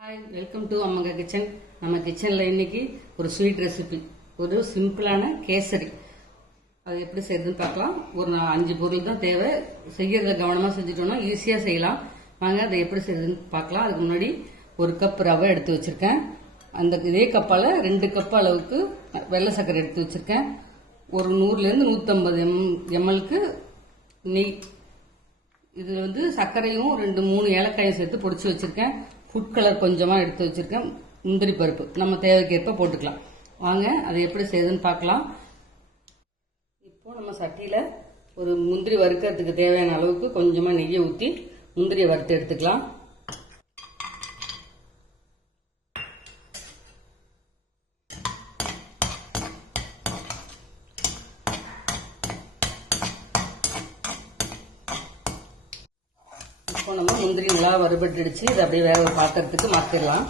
Hi, welcome to அம்மங்க kitchen. நம்ம கிச்சனில் இன்னைக்கு ஒரு ஸ்வீட் ரெசிபி, ஒரு சிம்பிளான கேசரி. அது எப்படி செய்யறதுன்னு பார்க்கலாம். ஒரு 5 பொருள் தான் தேவை. செய்யறத கவனமாக செஞ்சுட்டோம்னா ஈஸியாக செய்யலாம். வாங்க அதை எப்படி செய்யறதுன்னு பார்க்கலாம். அதுக்கு முன்னாடி 1 கப் ரவை எடுத்து வச்சிருக்கேன். இதே கப்பால் 2 கப் அளவுக்கு வெள்ளை சர்க்கரை எடுத்து வச்சிருக்கேன். ஒரு 100லேருந்து 150 mlக்கு நெய். இது சர்க்கரையும் 2-3 ஏலக்காயும் சேர்த்து பொடிச்சு வச்சிருக்கேன். ஃபுட் கலர் கொஞ்சமாக எடுத்து வச்சிருக்கேன். முந்திரி பருப்பு நம்ம தேவைக்கேற்ப போட்டுக்கலாம். வாங்க அதை எப்படி செய்யுதுன்னு பார்க்கலாம். இப்போ நம்ம சட்டியில் ஒரு முந்திரி வறுக்கிறதுக்கு தேவையான அளவுக்கு கொஞ்சமாக நெய்யை ஊற்றி முந்திரியை வறுத்து எடுத்துக்கலாம். இப்போ நம்ம முந்திரி நல்லா வறுபட்டுடுச்சு. இதை அப்படியே வேற ஒரு பாத்திரத்துக்கு மாற்றிடலாம்.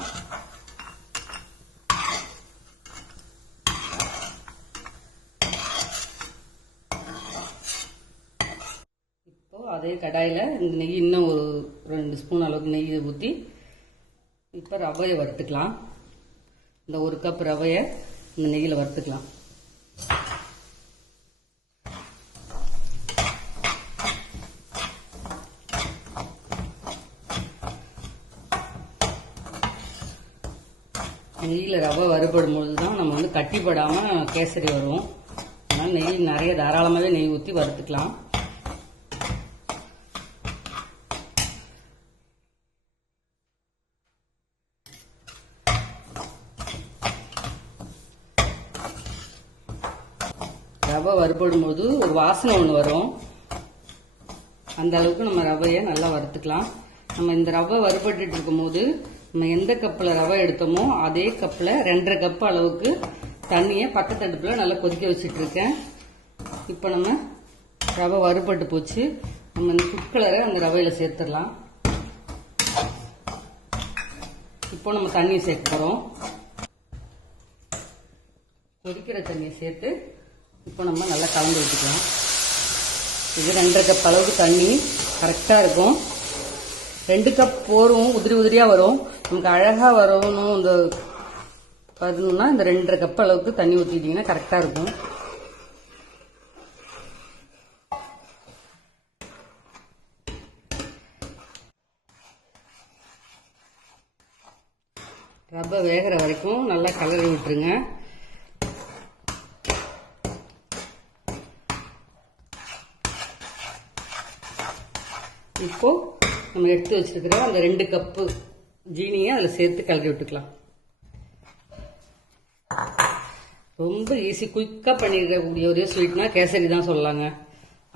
இப்போ அதே கடாயில் இந்த நெய் இன்னும் ஒரு 2 ஸ்பூன் அளவுக்கு நெய்யை ஊற்றி இப்போ ரவையை வறுத்துக்கலாம். இந்த 1 கப் ரவையை இந்த நெய்யில் வறுத்துக்கலாம். நெய்யில் ரவை வறுபடும் பொழுது தான் நம்ம கட்டிப்படாமல் கேசரி வரும். அதனால் நெய் நிறைய தாராளமாகவே நெய் ஊற்றி வறுத்துக்கலாம். ரவை வறுபடும் போது ஒரு வாசனை ஒன்று வரும். அந்த அளவுக்கு நம்ம ரவையை நல்லா வறுத்துக்கலாம். நம்ம இந்த ரவை வறுபட்டு இருக்கும் போது நம்ம எந்த கப்பில் ரவை எடுத்தோமோ அதே கப்பில் 2.5 கப் அளவுக்கு தண்ணியை பக்கத்தடுப்பில் நல்லா கொதிக்க வச்சுட்டு இருக்கேன். இப்போ நம்ம ரவை வறுபட்டு போச்சு. நம்ம இந்த ஃபுட் கலரை அந்த ரவையில் சேர்த்துடலாம். இப்போ நம்ம தண்ணியை சேர்க்க போகிறோம். கொதிக்கிற தண்ணியை சேர்த்து இப்போ நம்ம நல்லா கலந்து விட்டுக்கலாம். இது 2.5 கப் அளவுக்கு தண்ணி கரெக்டாக இருக்கும். 2 கப் போரும் உதிரி உதிரியாக வரும். நமக்கு அழகாக வரணும். இந்த வரணும்னா இந்த 2.5 கப் அளவுக்கு தண்ணி ஊற்றிட்டீங்கன்னா கரெக்டாக இருக்கும். ரவை வேகிற வரைக்கும் நல்லா கலரி விட்டுருங்க. இப்போ நம்ம எடுத்து வச்சிருக்கிற அந்த 2 கப்பு ஜீனியை அதில் சேர்த்து கலரி விட்டுக்கலாம். ரொம்ப ஈஸி, குயிக்காக பண்ணிருக்கக்கூடிய ஒரு ஸ்வீட்னா கேசரி தான் சொல்லலாங்க.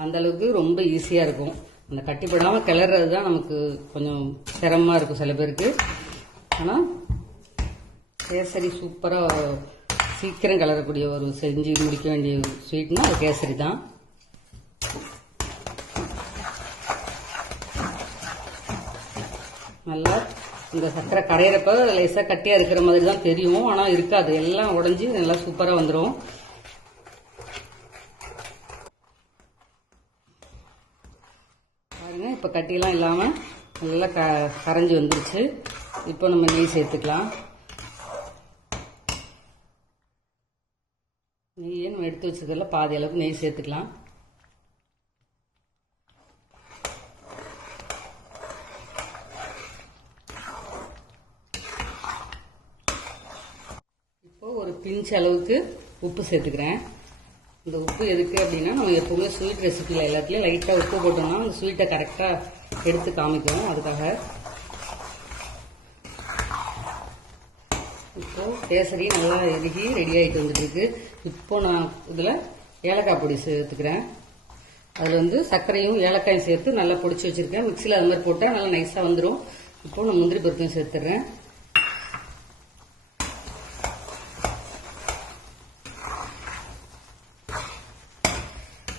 அந்த அளவுக்கு ரொம்ப ஈஸியாக இருக்கும். அந்த கட்டிப்படாமல் கிளறது தான் நமக்கு கொஞ்சம் சிரமமாக இருக்கும் சில பேருக்கு. ஆனால் கேசரி சூப்பராக சீக்கிரம் கிளறக்கூடிய ஒரு செஞ்சு முடிக்க வேண்டிய ஸ்வீட்னா அது கேசரி தான். நல்லா இந்த சர்க்கரை கரையிறப்ப லேசாக கட்டியாக இருக்கிற மாதிரி தான் தெரியும். ஆனால் இருக்காது, எல்லாம் உடஞ்சி நல்லா சூப்பராக வந்துடும். பாருங்க, இப்போ கட்டியெல்லாம் இல்லாமல் நல்லா கரைஞ்சி வந்துருச்சு. இப்போ நம்ம நெய் சேர்த்துக்கலாம். நெய்யை நம்ம எடுத்து வச்சுக்கிறதுல பாதி அளவுக்கு நெய் சேர்த்துக்கலாம். ஒரு பிஞ்ச் அளவுக்கு உப்பு சேர்த்துக்கிறேன். இந்த உப்பு எதுக்கு அப்படின்னா, நம்ம எப்பவுமே ஸ்வீட் ரெசிபியில் எல்லாத்துலேயும் லைட்டாக உப்பு போட்டோம்னா அந்த ஸ்வீட்டை கரெக்டாக எடுத்து காமிக்கும். அதுக்காக இப்போ கேசரி நல்லா எருகி ரெடி ஆகிட்டு வந்துட்டு இருக்கு. இப்போ நான் இதில் ஏலக்காய் பொடி சேர்த்துக்கிறேன். அதில் சர்க்கரையும் ஏலக்காயும் சேர்த்து நல்லா பொடிச்சு வச்சிருக்கேன். மிக்சியில் அது மாதிரி போட்டால் நல்லா நைஸாக வந்துடும். இப்போ நான் முந்திரி பருப்பையும் சேர்த்துடுறேன்.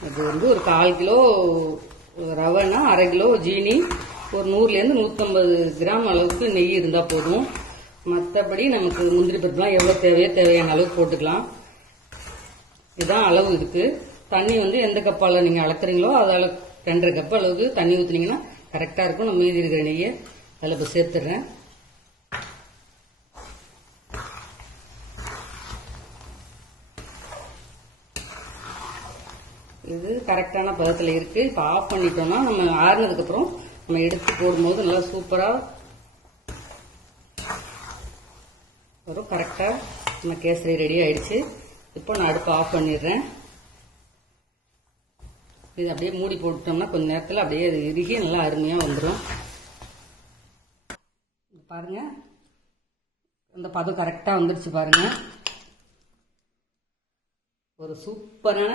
இது ஒரு 1/4 கிலோ ரவைனா 1/2 கிலோ ஜீனி, ஒரு 100லேருந்து 150 கிராம் அளவுக்கு நெய் இருந்தால் போதும். மற்றபடி நமக்கு முந்திரி பருப்புலாம் எவ்வளோ தேவையான அளவுக்கு போட்டுக்கலாம். இதுதான் அளவு. இதுக்கு தண்ணி எந்த கப்பால் நீங்கள் அளக்குறீங்களோ அதால் 2.5 கப் அளவுக்கு தண்ணி ஊற்றுனீங்கன்னா கரெக்டாக இருக்கும். நம்ம மீதி இருக்கிற நெய்யை அதில் இப்போ சேர்த்துடுறேன். இது கரெக்டான பதத்தில் இருக்கு. இப்போ ஆஃப் பண்ணிட்டோம்னா நம்ம ஆறுனதுக்கு அப்புறம் நம்ம எடுத்து போடும்போது நல்லா சூப்பரா வரும். கரெக்டா நம்ம கேசரி ரெடி ஆயிடுச்சு. இப்போ நான் அடுப்பு ஆஃப் பண்ணிடுறேன். இது அப்படியே மூடி போட்டோம்னா கொஞ்ச நேரத்தில் அப்படியே அது இறுகி நல்லா அருமையா வந்துடும். பாருங்க, இந்த பதம் கரெக்டா வந்துருச்சு பாருங்க. ஒரு சூப்பரான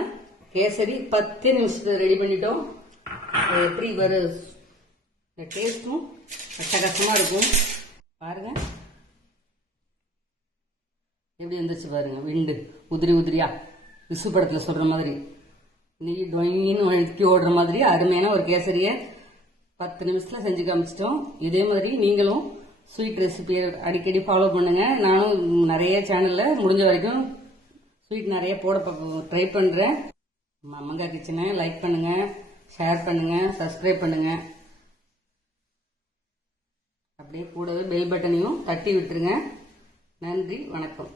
கேசரி 10 நிமிஷத்துல ரெடி பண்ணிட்டோம். எப்படி வரும், டேஸ்டும் அட்டகாசமா இருக்கும். பாருங்க எப்படி வந்துச்சு பாருங்க. விண்டு உதிரி உதிரியா விசு படத்துல சொல்ற மாதிரி இன்னைக்கு டொயின்னு வழுக்கி ஓடுற மாதிரி அருமையான ஒரு கேசரியை 10 நிமிஷத்துல செஞ்சு காமிச்சிட்டோம். இதே மாதிரி நீங்களும் ஸ்வீட் ரெசிபியை அடிக்கடி ஃபாலோ பண்ணுங்க. நானும் நிறைய சேனல்ல முடிஞ்ச வரைக்கும் ஸ்வீட் நிறைய போட ட்ரை பண்றேன். மம்மங்கா கிச்சனை லைக் பண்ணுங்க, ஷேர் பண்ணுங்க, சப்ஸ்கிரைப் பண்ணுங்க. அப்படியே கூடவே பெல் பட்டனையும் தட்டி விட்டுருங்க. நன்றி, வணக்கம்.